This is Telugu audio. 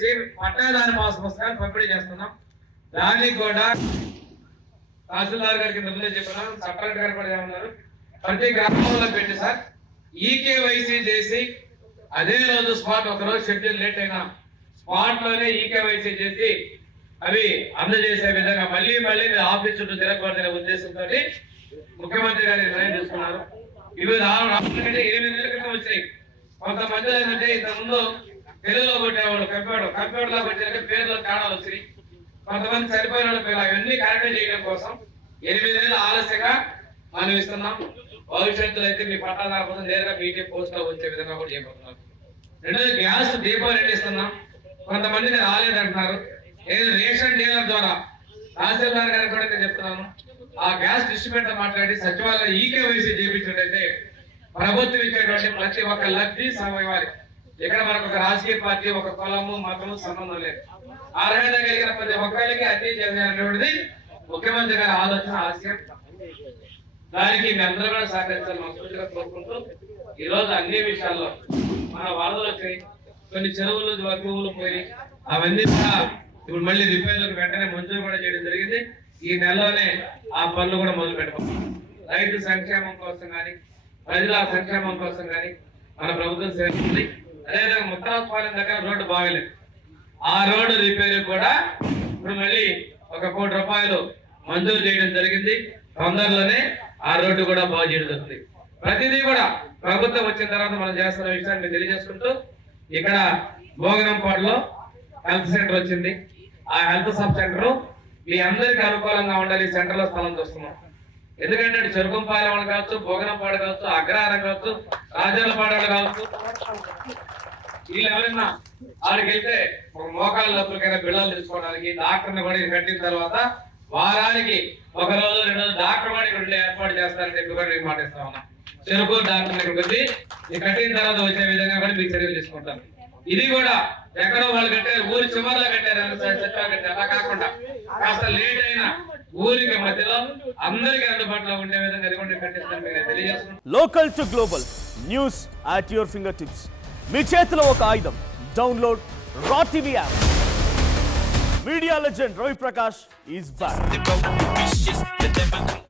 నుంచి పట్టాదారు పాస్ పుస్తకాలు పంపిణీ చేస్తున్నాం. దానికి కూడా తహసీల్దార్ గారికి ముందే చెప్పినాం, సబ్ కలెక్టర్ గారు కూడా ఏమన్నారు, ప్రతి గ్రామంలో పెట్టి సార్ ఈకేవైసీ చేసి అదే రోజు స్పాట్, ఒక రోజు షెడ్యూల్ లేట్ అయినా స్పాట్ లోనే ఈకేవైసీ చేసి అవి అందజేసే విధంగా మళ్ళీ ఆఫీస్ చుట్టూ తిరగకూడదనే ఉద్దేశంతో ముఖ్యమంత్రి గారు నిర్ణయం తీసుకున్నారు. ఇవి రాష్ట్రంలో 8 నెలల క్రితం వచ్చాయి. కొంతమంది ఏంటంటే ఇంతకుముందు తెలుగులో కొట్టేవాళ్ళు కంప్యూటర్ లో కొట్టారంటే పేర్లో తేడాలు వచ్చినాయి. కొంతమంది సరిపోయిన వాళ్ళ పేర్లు అవన్నీ కరెక్ట్ చేయడం కోసం 8 నెలలు ఆలస్యంగా మనం ఇస్తున్నాం. భవిష్యత్తులో అయితే మీ పట్టాదారు కోసం నేరుగా మీకే పోస్ట్ లో వచ్చే విధంగా కూడా చేయబోతున్నాం. రెండోది గ్యాస్ దీపం రెడ్డి ఇస్తున్నాం. కొంతమంది రాలేదంటున్నారు. నేను రేషన్ డీలర్ ద్వారా తహసీల్దార్ గారికి కూడా నేను చెప్తున్నాను, ఆ గ్యాస్ డిస్ట్రిబ్యూటర్ మాట్లాడి సచివాలయం ఈకేవైసీ చేయించినట్టయితే ప్రభుత్వం ఇచ్చేటువంటి ప్రతి ఒక్క లబ్ధి సమయవాలి. ఇక్కడ మనకు ఒక రాజకీయ పార్టీ, ఒక కులము, మతము సంబంధం లేదు. అర్హత కలిగిన ప్రతి ఒక్కరికి అన్ని చేయాలనేది ముఖ్యమంత్రి గారి ఆలోచన, ఆశయం. దానికి మీ అందరూ కూడా సహకరించాలని మనస్ఫూర్తిగా కోరుకుంటూ, ఈ రోజు అన్ని విషయాల్లో మన వరదలు వచ్చాయి, కొన్ని చెరువులు భూములు పోయి అవన్నీ కూడా ఇప్పుడు మళ్ళీ రిపేర్లకు వెంటనే మంజూరు కూడా చేయడం జరిగింది. ఈ నెలలోనే ఆ పనులు కూడా మొదలు పెట్టుకుంటాం. రైతు సంక్షేమం కోసం కానీ, ప్రజల సంక్షేమం కోసం కానీ మన ప్రభుత్వం చేస్తుంది. అదేవిధంగా ముత్తాలపాలెం దగ్గర రోడ్డు బాగలేదు, ఆ రోడ్డు రిపేర్ కూడా ఇప్పుడు మళ్ళీ 1 కోటి రూపాయలు మంజూరు చేయడం జరిగింది. తొందరలోనే ఆ రోడ్డు కూడా బాగు చేయడం జరుగుతుంది. ప్రతిదీ కూడా ప్రభుత్వం వచ్చిన తర్వాత మనం చేస్తున్న విషయాన్ని తెలియజేసుకుంటూ, ఇక్కడ భోగనంపాడులో హెల్త్ సెంటర్ వచ్చింది. ఆ హెల్త్ సబ్ సెంటర్ మీ అందరికీ అనుకూలంగా ఉండాలి. సెంటర్ లో స్థలం చూస్తున్నాం. ఎందుకంటే చెరుకుంపాలెం వాళ్ళు కావచ్చు, భోగనంపాడు కావచ్చు, అగ్రహారం కావచ్చు, రాజాలపాడు కావచ్చు, వీళ్ళు ఎవరైనా ఆడికి వెళ్తే ఒక మోకాళ్ళ నొప్పులకైనా బిళ్ళలు తీసుకోవడానికి డాక్టర్ని కూడా కట్టిన తర్వాత వారానికి 1 రోజు 2 రోజులు డాక్టర్ కూడా ఇక్కడ ఏర్పాటు చేస్తారని చెప్పి కూడా నేను మాటిస్తా ఉన్నా. చెరుకు డాక్టర్ ఇక్కడికి వచ్చి ఈ కట్టిన తర్వాత వచ్చే విధంగా కూడా మీకు చర్యలు తీసుకుంటాను. ఇది కూడా ఎక్కడో వాళ్ళు కట్టారు, ఊరి చివరిలో కట్టారు, అలా కాకుండా కాస్త లేట్ అయినా ఊరికి మధ్యలో అందరికీ అందుబాటులో ఉండే విధంగా అది కూడా కట్టిస్తాను మీకు తెలియజేస్తున్నాను. Local to global news at your finger tips. మీ చేతిలో ఒక ఆయుధం. Download Raw TV app. Media legend Ravi Prakash is back.